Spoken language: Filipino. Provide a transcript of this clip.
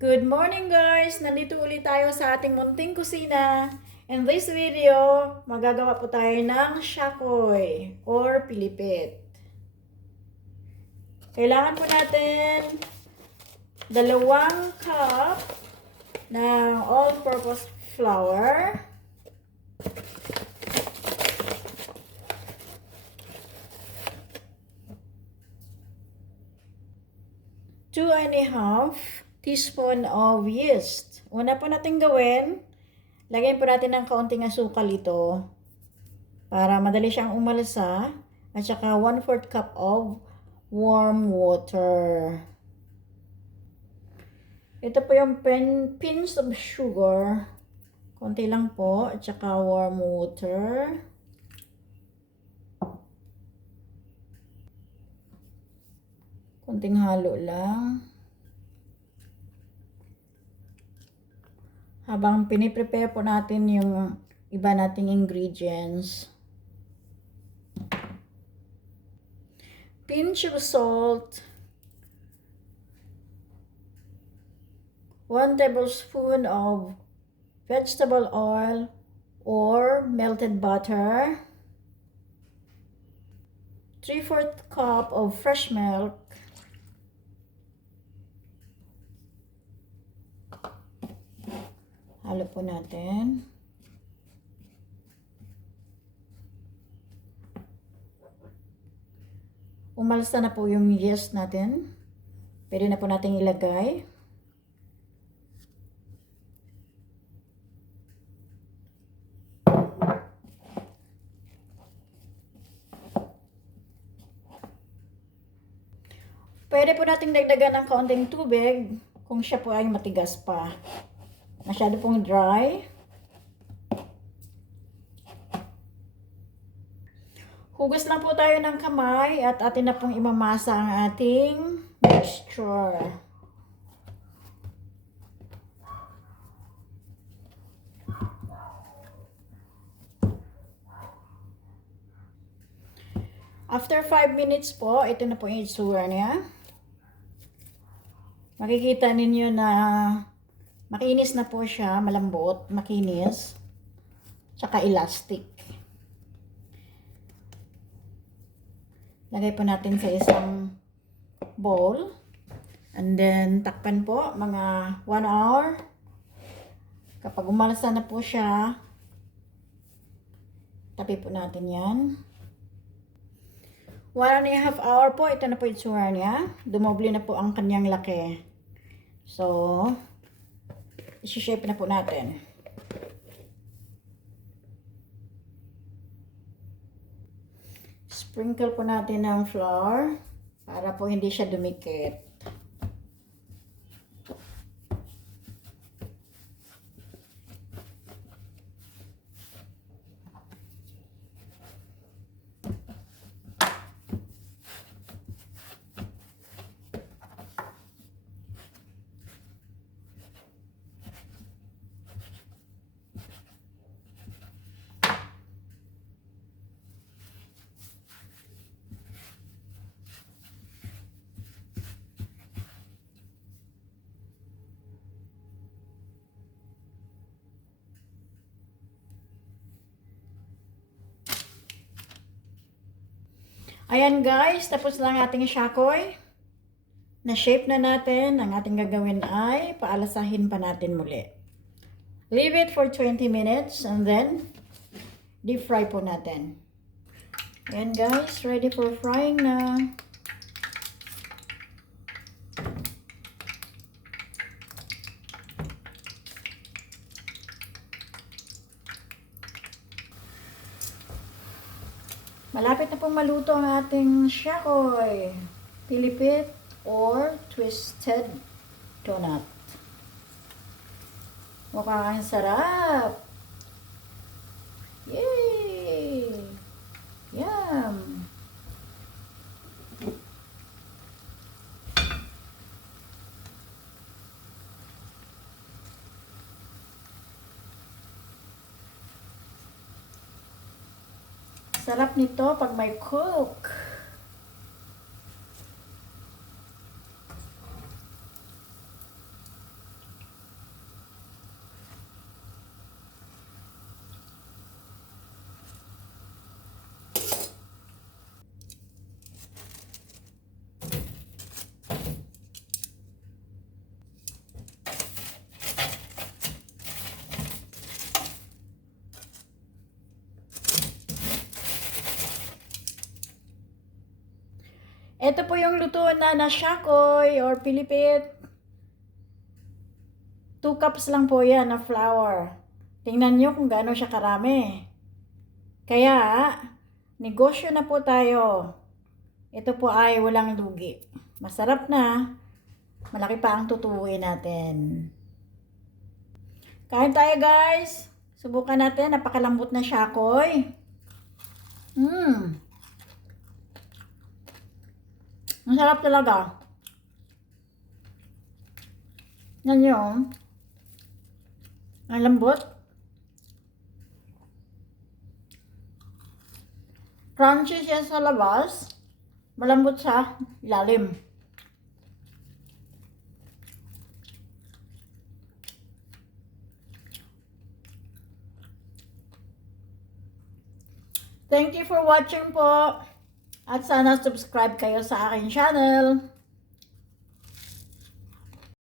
Good morning guys! Nandito ulit tayo sa ating munting kusina. In this video, magagawa po tayo ng shakoy or pilipit. Kailangan po natin 2 cup ng all-purpose flour. Two and a half teaspoon of yeast. Una po natin gawin, lagyan po natin ng kaunting asukal ito para madali siyang umalsa at saka 1/4 cup of warm water. Ito po yung pinch of sugar. Konti lang po at saka warm water. Konting halo lang. Habang piniprepare po natin yung iba nating ingredients. Pinch of salt. 1 tablespoon of vegetable oil or melted butter. 3/4 cup of fresh milk. Halo po natin. Umalsa na po yung yeast natin. Pwede na po natin ilagay. Pwede po natin dagdagan ng kaunting tubig kung siya po ay matigas pa. Masyado pong dry. Hugas lang po tayo ng kamay at atin na pong imamasa ang ating mixture. After 5 minutes po, ito na po yung itsura niya. Makikita ninyo na makinis na po siya, malambot, makinis, tsaka elastic. Lagay po natin sa isang bowl. And then, takpan po, mga 1 hour. Kapag umalsa na po siya, tabi po natin yan. 1.5 hour po, ito na po itsura niya. Dumoble na po ang kanyang laki. So, isi-shape na po natin. Sprinkle po natin ng flour para po hindi siya dumikit. Ayan guys, tapos lang ating shakoy. Na-shape na natin. Ang ating gagawin ay paalasahin pa natin muli. Leave it for 20 minutes and then deep fry po natin. Ayan guys, ready for frying na. Malapit na pong maluto ang ating shakoy, pilipit or twisted donut. Mukhang ang sarap! Yay! Yum! Sarap nito pag may cook. Ito po yung luto na shakoy or pilipit. 2 cups lang po yan na flour. Tingnan nyo kung gaano siya karami. Kaya, negosyo na po tayo. Ito po ay walang lugi. Masarap na. Malaki pa ang tutubuin natin. Kain tayo guys. Subukan natin. Napakalambot na shakoy. Ang sarap talaga. Yan yun. Ang lambot. Crunchy siya sa labas. Malambot sa ilalim. Thank you for watching po. At sana subscribe kayo sa aking channel.